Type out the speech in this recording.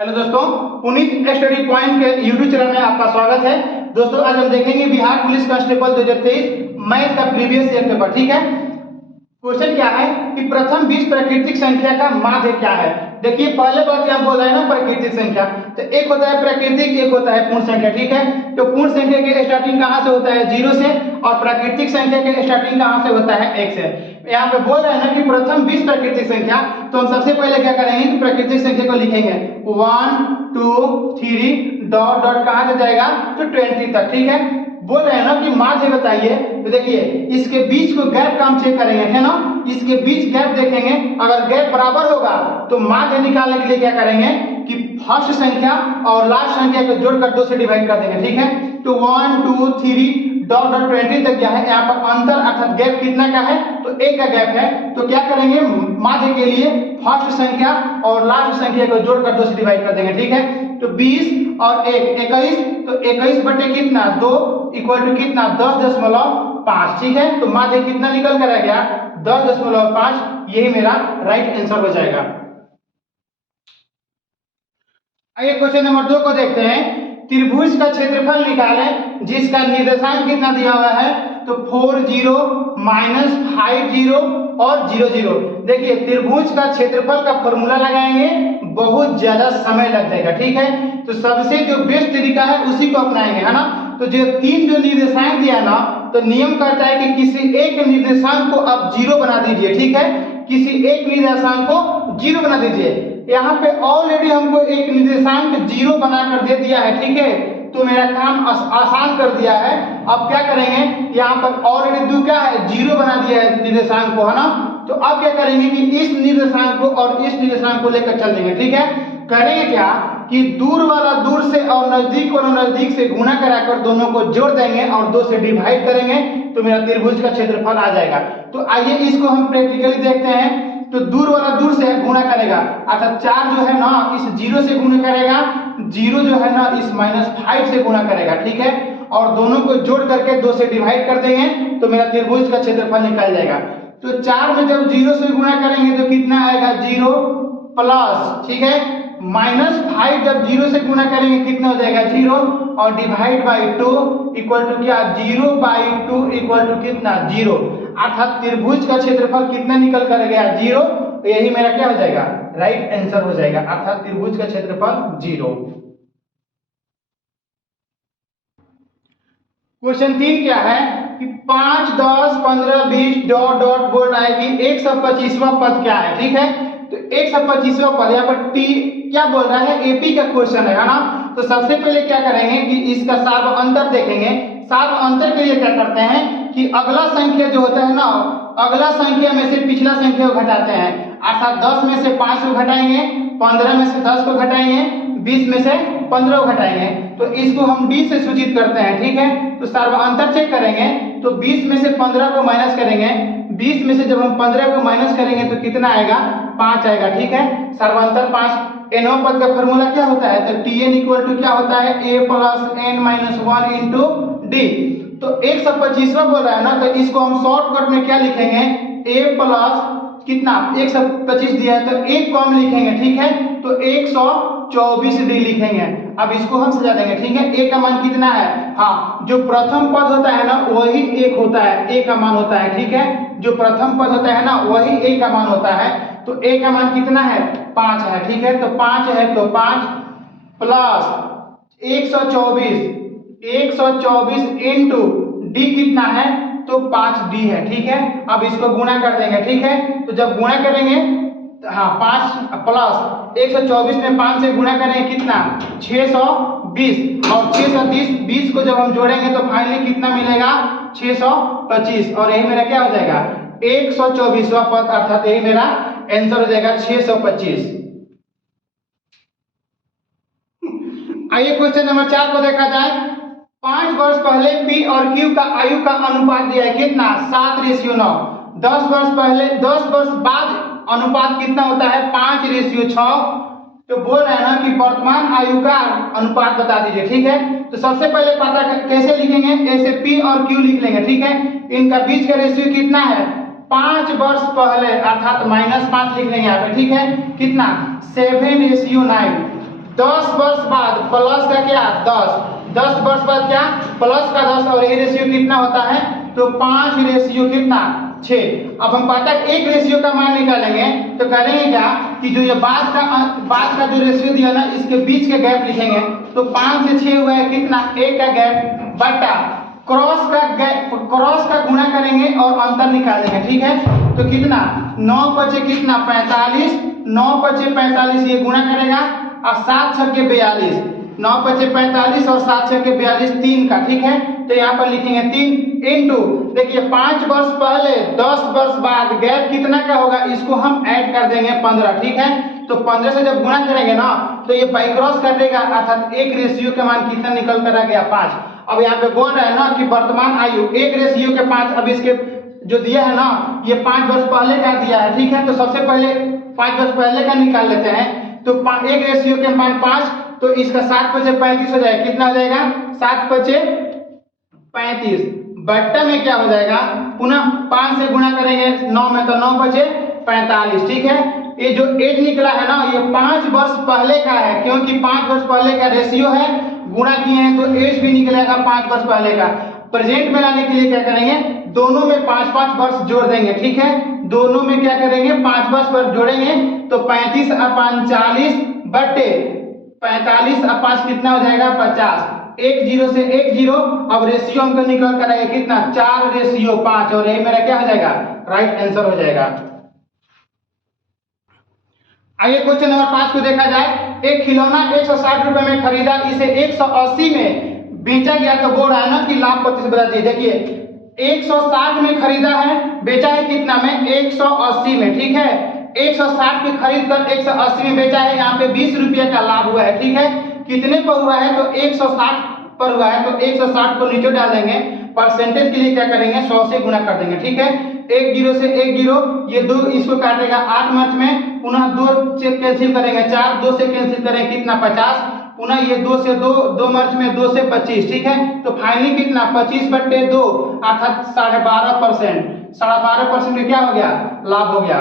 Hello दोस्तों, Puneet study point के YouTube channel में आपका स्वागत है। दोस्तों आज हम देखेंगे बिहार पुलिस कांस्टेबल 2023 मैथ का प्रीवियस ईयर पेपर। ठीक है, क्वेश्चन क्या है कि प्रथम 20 प्राकृतिक संख्या का माध्य क्या है। देखिए पहले बात क्या बोल रहा है ना, प्राकृतिक संख्या। तो एक होता है प्राकृतिक, एक होता है पूर्ण संख्या। ठीक है, तो पूर्ण संख्या के स्टार्टिंग कहाँ से होता है? 0 से, और प्राकृतिक संख्या के स्टार्टिंग कहाँ से होता है? 1 से। यहाँ पे बोल रहे हैं ना कि प्रथम 20 प्राकृतिक संख्या, तो हम सबसे पहले क्या करेंगे कि प्राकृतिक संख्या को लिखेंगे 1 2 3 डॉट डॉट कहाँ से जाएगा तो 20 तक। ठीक है, बोल रहे हैं ना कि माध्य बताइए। तो देखिए इसके बीच को गैप का हम चेक करेंगे, है ना। इसके बीच गैप देखेंगे, अगर गैप बराबर होगा तो माध्य निकालने के लिए क्या करेंगे कि फर्स्ट संख्या और लास्ट संख्या को जोड़कर 2 से डिवाइड कर देंगे। ठीक है, तो 1 2 3 डॉट डॉट 20 तक क्या है, यहाँ पर अंतर अर्थात गैप कितना का है तो 1 का गैप है। तो क्या करेंगे माध्य के लिए फर्स्ट संख्या और लास्ट संख्या को जोड़कर 2 से डिवाइड कर देंगे। ठीक है, तो 20 और 1 21, तो 21 बटे कितना 2 इक्वल टू कितना 10.5। ठीक है, तो माध्य कितना निकल कर आ गया 10.5। यही मेरा राइट आंसर हो जाएगा। आइए क्वेश्चन नंबर 2 को देखते हैं। त्रिभुज का क्षेत्रफल निकालें जिसका निर्देशांक कितना दिया हुआ है तो 4 0 -5 0 और 0 0। देखिए त्रिभुज का क्षेत्रफल का फॉर्मूला लगाएंगे, बहुत ज्यादा समय लग जाएगा। ठीक है, तो सबसे जो बेस्ट तरीका है उसी को अपनाएंगे, है ना। तो जो 3 जो निर्देशांक दिया ना, तो नियम कहता है कि किसी एक निर्देशांक को आप 0 बना दीजिए। ठीक है, किसी एक निर्देशांक को 0 बना दीजिए। यहाँ पे ऑलरेडी हमको एक निर्देशांक 0 बनाकर दे दिया है। ठीक है, तो मेरा काम आसान कर दिया है। अब क्या करेंगे, यहाँ पर ऑलरेडी 2 क्या है 0 बना दिया है निर्देशांक को, है ना। तो अब क्या करेंगे कि इस निर्देशांक को और इस निर्देशांक को लेकर चल देंगे। ठीक है, करेंगे क्या कि दूर वाला दूर से और नजदीक वाला नजदीक से गुणा कराकर दोनों को जोड़ देंगे और 2 से डिवाइड करेंगे, तो मेरा त्रिभुज का क्षेत्रफल आ जाएगा। तो आइए इसको हम प्रैक्टिकली देखते हैं। तो दूर वाला दूर से गुणा करेगा, अर्थात 4 जो है ना इस 0 से गुणा करेगा, 0 जो है ना इस -5 से गुणा करेगा। ठीक है, और दोनों को जोड़ करके 2 से डिवाइड कर देंगे, तो मेरा त्रिभुज का क्षेत्रफल निकल जाएगा। तो 4 में जब 0 से गुणा करेंगे तो कितना आएगा 0 प्लस, ठीक है, -5 जब 0 से गुणा करेंगे कितना हो जाएगा 0, और डिवाइड बाई 2 इक्वल टू क्या 0/2 इक्वल टू कितना 0। अर्थात त्रिभुज का क्षेत्रफल कितना निकल कर गया 0। तो यही मेरा क्या हो जाएगा राइट आंसर हो जाएगा, अर्थात त्रिभुज का क्षेत्रफल 0। क्वेश्चन 3 क्या है कि 5 10 15 20 डॉट डॉट बोर्ड आएगी 125वां पद क्या है। ठीक है, तो 125वां पद यहाँ पर टी क्या बोल रहा है, एपी का क्वेश्चन है ना। तो सबसे पहले क्या करेंगे कि इसका सार्व अंतर देखेंगे। सार्व अंतर के लिए क्या करते हैं कि अगला संख्या जो होता है ना, अगला संख्या में से पिछला संख्या को घटाते हैं। अर्थात 10 में से 5 को घटाएंगे, 15 में से 10 को घटाएंगे, 20 में से 15 को घटाएंगे। तो इसको हम 20 से सूचित करते हैं। ठीक है, तो सार्व अंतर चेक करेंगे, तो 20 में से 15 को माइनस करेंगे, 20 में से जब हम 15 को माइनस करेंगे तो कितना आएगा 5 आएगा। ठीक है, सर्वांतर 5। nवां पद का फॉर्मूला क्या होता है तो tn इक्वल टू क्या होता है a + n-1 इंटू d। तो 125वां बोल रहा है ना, तो इसको हम शॉर्टकट में क्या लिखेंगे a प्लस कितना 125 दिया है तो 1 को हम लिखेंगे। ठीक है, तो 124d लिखेंगे। अब इसको हम सजा देंगे। ठीक है, a का मान कितना है, हाँ जो प्रथम पद होता है ना वही 1 होता है, a का मान होता है। ठीक है, जो प्रथम पद होता है ना वही a का मान होता है। तो a का मान कितना है 5 है। ठीक है, तो 5 है तो 5 प्लस 124 इंटू d कितना है तो 5d है। ठीक है, अब इसको गुणा कर देंगे। ठीक है, तो जब गुणा करेंगे हाँ 5 प्लस 124 में 5 से गुणा करेंगे कितना 620, और 630 20 को जब हम जोड़ेंगे तो फाइनली कितना मिलेगा 625, और यही मेरा क्या हो जाएगा 124वां पद, अर्थात यही मेरा आंसर हो जाएगा 625। आइए क्वेश्चन नंबर 4 को देखा जाए। 5 वर्ष पहले P और Q का आयु का अनुपात दिया है कितना 7:9। 10 वर्ष पहले 10 वर्ष बाद अनुपात कितना होता है 5:6। तो बोल रहे हैं ना कि वर्तमान आयु का अनुपात बता दीजिए। ठीक है, तो सबसे पहले पता कैसे लिखेंगे, ऐसे P और Q लिख लेंगे। ठीक है, इनका बीच का रेशियो कितना है 5 वर्ष पहले, अर्थात -5 लिख लेंगे यहाँ पे। ठीक है, कितना 7:9। 10 वर्ष बाद प्लस का क्या 10 वर्ष बाद क्या प्लस का 10 और ये रेशियो कितना होता है तो 5 रेशियो कितना 6। अब हम पता एक रेशियो का मान निकालेंगे तो करेंगे क्या कि जो ये बाद का जो रेशियो दिया ना इसके बीच के गैप लिखेंगे तो 5 से 6 हुआ है कितना 1 का गैप बटा क्रॉस का गुणा करेंगे और अंतर निकालेंगे। ठीक है तो कितना 9 बचे कितना 45 9 बचे 45 ये गुणा करेगा और 7 छक्के 42 9 बचे 45 और 7 छक्के 42 3 का। ठीक है तो यहाँ पर लिखेंगे 3 इंटू देखिए 5 वर्ष पहले 10 वर्ष बाद गैप कितना का होगा इसको हम ऐड कर देंगे 15। ठीक है तो 15 से जब गुणा करेंगे ना तो ये बाई क्रॉस कटेगा अर्थात एक रेशियो का मान कितना निकल कर आ गया 5। अब यहाँ पे बोल रहा है ना कि वर्तमान आयु एक रेशियो के 5। अब इसके जो दिया है ना ये 5 वर्ष पहले का दिया है। ठीक है तो सबसे पहले 5 वर्ष पहले का निकाल लेते हैं तो एक रेशियो के मान 5 तो इसका 7 बचे 35 हो जाएगा कितना हो जाएगा 7 बचे 35 बट्टा में क्या हो जाएगा पुनः 5 से गुणा करेंगे 9 में तो 9 बचे 45। ठीक है ये जो एज निकला है ना ये 5 वर्ष पहले का है क्योंकि 5 वर्ष पहले का रेशियो है गुणा किए हैं तो एज भी निकलेगा 5 वर्ष पहले का। प्रेजेंट में लाने के लिए क्या करेंगे दोनों में 5-5 वर्ष जोड़ देंगे। ठीक है दोनों में क्या करेंगे 5-5 वर्ष जोड़ेंगे तो 35 और 45 बटे 45 और 5 कितना हो जाएगा 50 एक जीरो से एक जीरो। अब रेशियो हमको निकल कर आएगा कितना 4:5 और ये मेरा क्या हो जाएगा राइट आंसर हो जाएगा। आइए क्वेश्चन नंबर 5 को देखा जाए। एक खिलौना 160 रुपए में खरीदा इसे 180 में बेचा गया तो बोल रहा है ना कि लाभ 25 बता दीजिए। देखिए 160 में खरीदा है बेचा है कितना में 180 में। ठीक है 160 पे खरीद कर 180 में बेचा है यहाँ पे 20 रुपये का लाभ हुआ है। ठीक है कितने पर हुआ है तो 160 पर हुआ है तो 160 को नीचे डाल देंगे परसेंटेज के लिए क्या करेंगे 100 से गुणा कर देंगे। ठीक है एक जीरो से एक जीरो ये 2 इसको काटेगा 8 मार्च में पुनः 2 से कैंसिल करेंगे 4 2 से कैंसिल करेंगे कितना 50 पुनः ये 2 से 2 मार्च में 2 से 25। ठीक है तो फाइनली कितना 25/2 अर्थात 12.5% 12.5% में क्या हो गया लाभ हो गया।